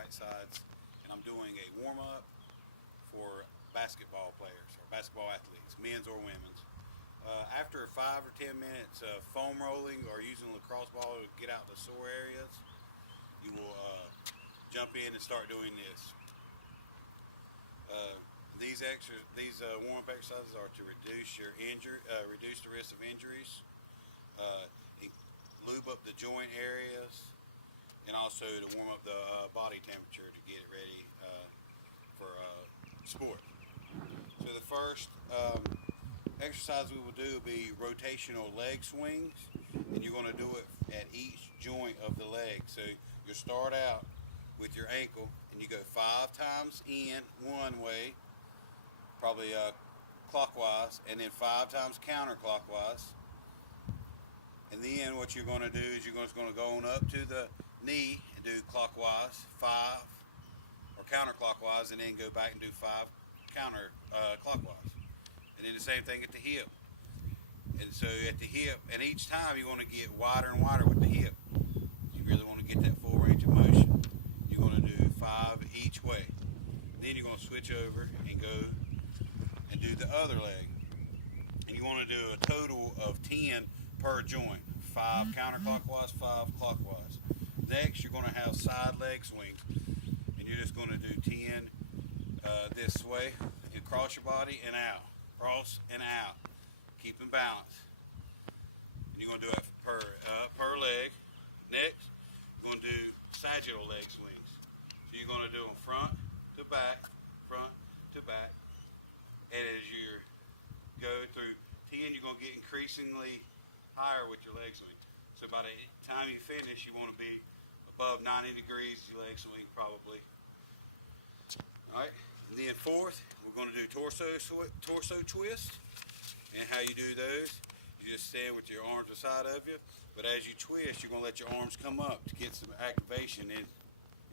Whitesides, and I'm doing a warm-up for basketball players or basketball athletes, men's or women's. After 5 or 10 minutes of foam rolling or using a lacrosse ball to get out the sore areas, you will jump in and start doing this. Uh, these warm-up exercises are to reduce the risk of injuries, uh, lube up the joint areas, and also to warm up the body temperature to get it ready for sport. So the first exercise we will do will be rotational leg swings, and you're going to do it at each joint of the leg. So you'll start out with your ankle, and you go 5 times in one way, probably clockwise, and then 5 times counterclockwise. And then what you're going to do is you're just going to go on up to the knee and do clockwise 5 or counterclockwise, and then go back and do 5 clockwise. And then the same thing at the hip. And so at the hip, and each time you want to get wider and wider with the hip. You really want to get that full range of motion. You're going to do 5 each way. Then you're going to switch over and go and do the other leg. And you want to do a total of 10 per joint. 5 counterclockwise, 5 clockwise. Next, you're going to have side leg swings. And you're just going to do 10 this way, and cross your body and out. Cross and out. Keeping balance. And you're going to do it per leg. Next, you're going to do sagittal leg swings. So you're going to do them front to back, front to back. And as you go through 10, you're going to get increasingly higher with your leg swing. So by the time you finish, you want to be above 90 degrees, your leg swing probably. All right. And then fourth, we're going to do torso twist. And how you do those, you just stand with your arms beside of you. But as you twist, you're going to let your arms come up to get some activation in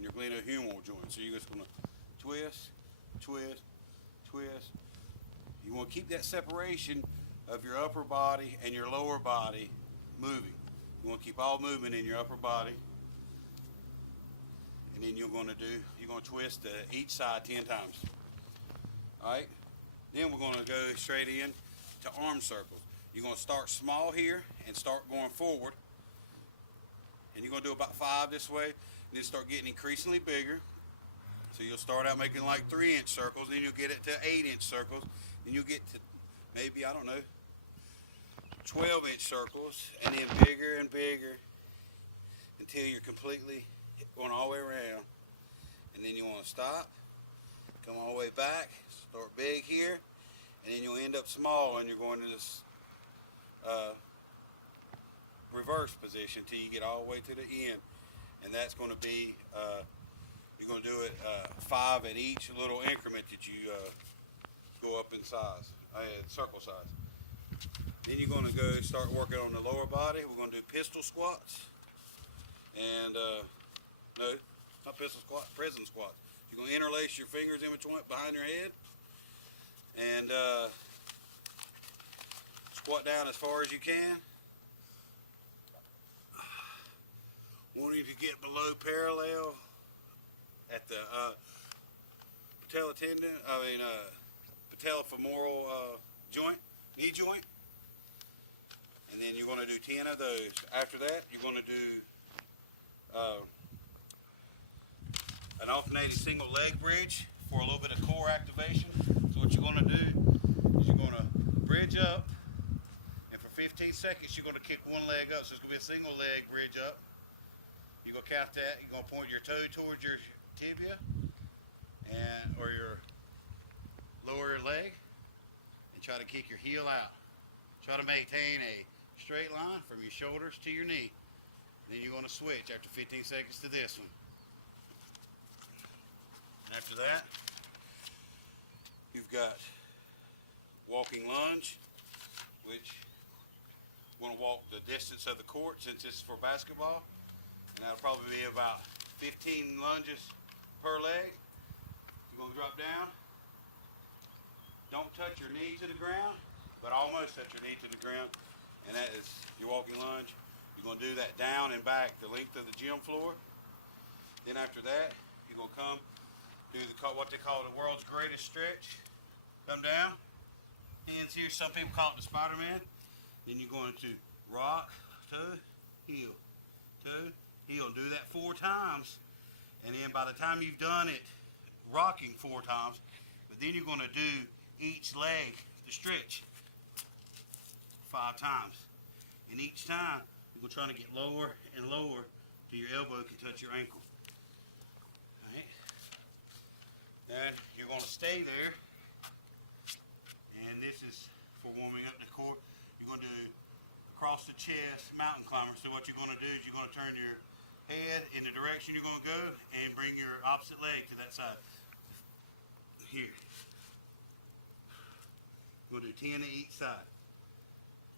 your glenohumeral joint. So you're just going to twist, twist, twist. You want to keep that separation of your upper body and your lower body moving. You want to keep all movement in your upper body. And then you're going to twist each side 10 times. All right? Then we're going to go straight in to arm circles. You're going to start small here and start going forward. And you're going to do about 5 this way, and then start getting increasingly bigger. So you'll start out making like 3-inch circles, then you'll get it to 8-inch circles, then you'll get to maybe, 12-inch circles, and then bigger and bigger until you're completely going all the way around. And then you want to stop, come all the way back, start big here, and then you'll end up small, and you're going to this reverse position till you get all the way to the end. And that's going to be, you're going to do it 5 at each little increment that you go up in size, circle size. Then you're going to go start working on the lower body. We're going to do pistol squats. And, no, not pistol squat, prison squat. You're going to interlace your fingers in between behind your head. And squat down as far as you can. Wanting to get below parallel at the patellofemoral joint, knee joint. And then you're going to do 10 of those. After that, you're going to do an alternating single leg bridge for a little bit of core activation. So what you're going to do is you're going to bridge up, and for 15 seconds you're going to kick one leg up. So it's going to be a single leg bridge up. You're going to count that. You're going to point your toe towards your tibia or your lower leg, and try to kick your heel out. Try to maintain a straight line from your shoulders to your knee. Then you're going to switch after 15 seconds to this one. And after that, you've got walking lunge, which you want to walk the distance of the court since this is for basketball. And that'll probably be about 15 lunges per leg. You're going to drop down. Don't touch your knee to the ground, but almost touch your knee to the ground. And that is your walking lunge. You're going to do that down and back the length of the gym floor. Then after that, you're gonna come do what they call the world's greatest stretch. Come down, hands here. Some people call it the Spider-Man. Then you're going to rock, toe, heel, toe, heel. Do that 4 times, and then by the time you've done it, rocking 4 times, but then you're going to do each leg, the stretch, 5 times. And each time, you're going to try to get lower and lower till your elbow can touch your ankle. All right. Then you're going to stay there, and this is for warming up the core. You're going to do across the chest, mountain climber. So what you're going to do is you're going to turn your head in the direction you're going to go and bring your opposite leg to that side. Here. You're going to do 10 to each side.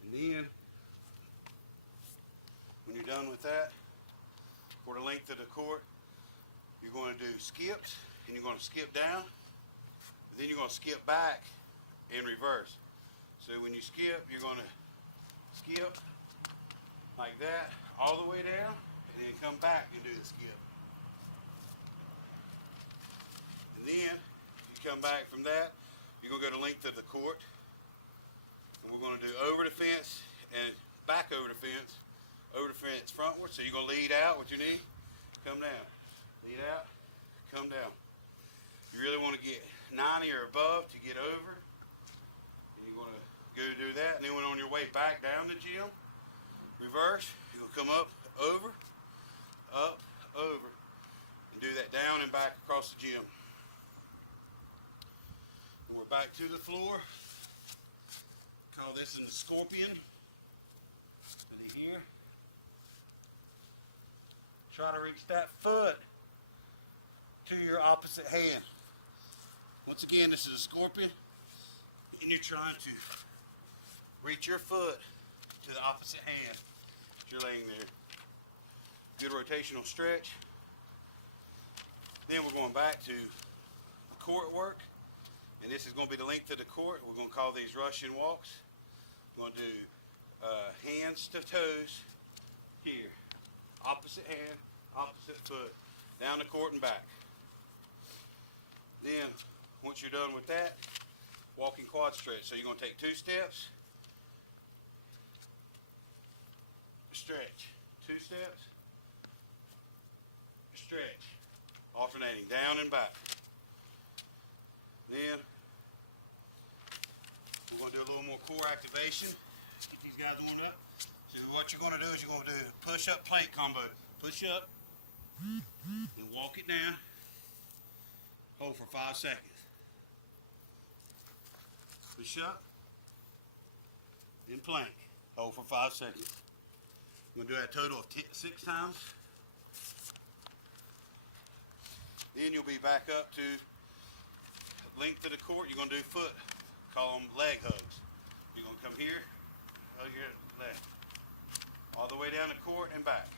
And then, when you're done with that, for the length of the court, you're going to do skips, and you're going to skip down, and then you're going to skip back in reverse. So when you skip, you're going to skip like that, all the way down, and then come back and do the skip. And then, you come back from that, you're going to go the length of the court, and we're going to do over the fence and back over the fence frontward. So you're going to lead out with your knee, come down, lead out, come down. You really want to get 90 or above to get over, and you're going to go do that, and then when on your way back down the gym, reverse, you're going to come up, over, and do that down and back across the gym. And we're back to the floor. Call this in the scorpion. Ready here. Try to reach that foot to your opposite hand. Once again, this is a scorpion, and you're trying to reach your foot to the opposite hand. You're laying there. Good rotational stretch. Then we're going back to the court work, and this is going to be the length of the court. We're going to call these Russian walks. We're going to do hands to toes here. Opposite hand, opposite foot, down the court and back. Then, once you're done with that, walking quad stretch. So you're going to take 2 steps, stretch, 2 steps, stretch, alternating down and back. Then, we're going to do a little more core activation. Get these guys warmed up. So what you're going to do is you're going to do push-up plank combo. Push up, and walk it down. Hold for 5 seconds. Push up, and plank. Hold for 5 seconds. We're going to do that a total of 6 times. Then you'll be back up to length of the court. You're going to do foot. Call them leg hugs. You're going to come here, hug your leg. All the way down the court and back.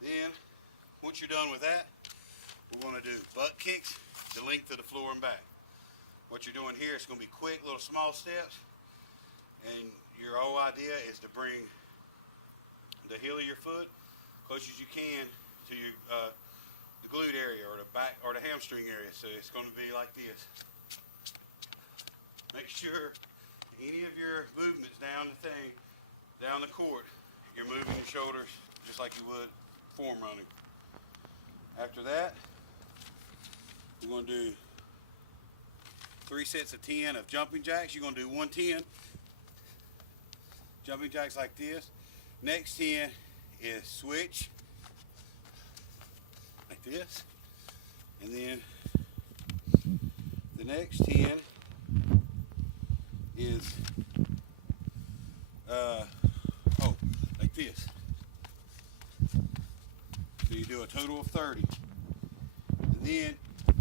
Then, once you're done with that, we're going to do butt kicks the length of the floor and back. What you're doing here is going to be quick, little small steps. And your whole idea is to bring the heel of your foot close as you can to your the glute area or the back or the hamstring area. So it's going to be like this. Make sure any of your movements down the court, you're moving your shoulders just like you would form running. After that, we're going to do 3 sets of 10 of jumping jacks. You're going to do 110 jumping jacks like this. Next 10 is switch like this, and then the next 10 is like this. So you do a total of 30, and then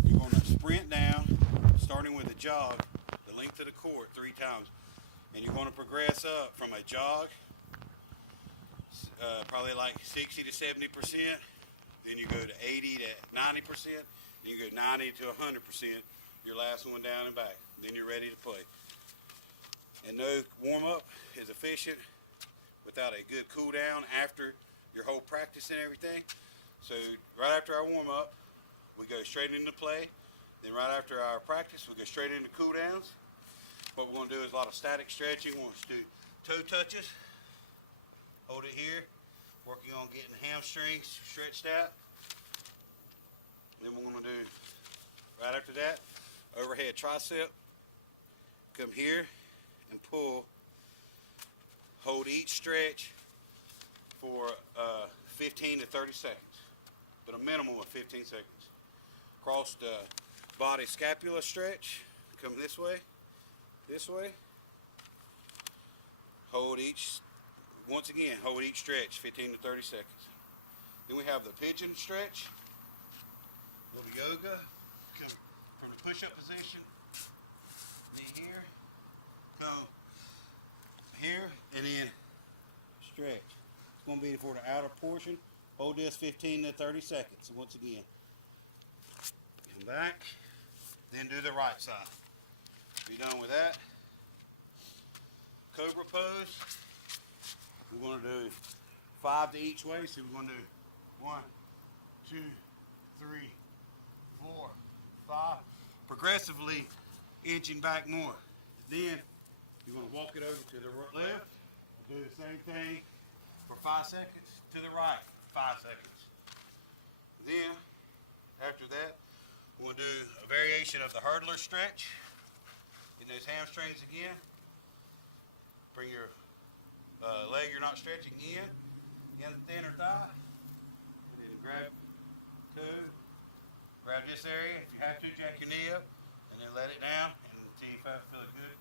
you're going to sprint down, starting with a jog, the length of the court 3 times, and you're going to progress up from a jog, probably like 60 to 70%. Then you go to 80 to 90%. Then you go 90 to 100%. Your last one down and back. Then you're ready to play. And no warm up is efficient without a good cool down after your whole practice and everything. So right after our warm up, we go straight into play. Then right after our practice, we go straight into cool downs. What we're going to do is a lot of static stretching. We're going to do toe touches. Hold it here. Working on getting the hamstrings stretched out. Then we're going to do, right after that, overhead tricep. Come here and pull. Hold each stretch for 15 to 30 seconds, but a minimum of 15 seconds. Cross the body scapula stretch. Come this way. Hold each, once again, hold each stretch 15 to 30 seconds. Then we have the pigeon stretch, little yoga. Come from the push-up position, knee here, come here, and then stretch. It's going to be for the outer portion. Hold this 15 to 30 seconds. Once again, come back, then do the right side. Be done with that. Cobra pose. We're going to do 5 to each way. So we're going to do 1, 2, 3, 4, 5. Progressively inching back more. Then you're going to walk it over to the left. Do the same thing for 5 seconds. To the right, 5 seconds. Then after that, we're going to do a variation of the hurdler stretch. Get those hamstrings again. Bring your leg you're not stretching in the thinner thigh. And then grab toe. Grab this area. If you have to, jack your knee up. And then let it down and see if I feel a good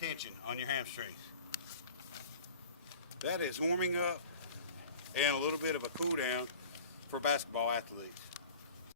tension on your hamstrings. That is warming up and a little bit of a cool down for basketball athletes.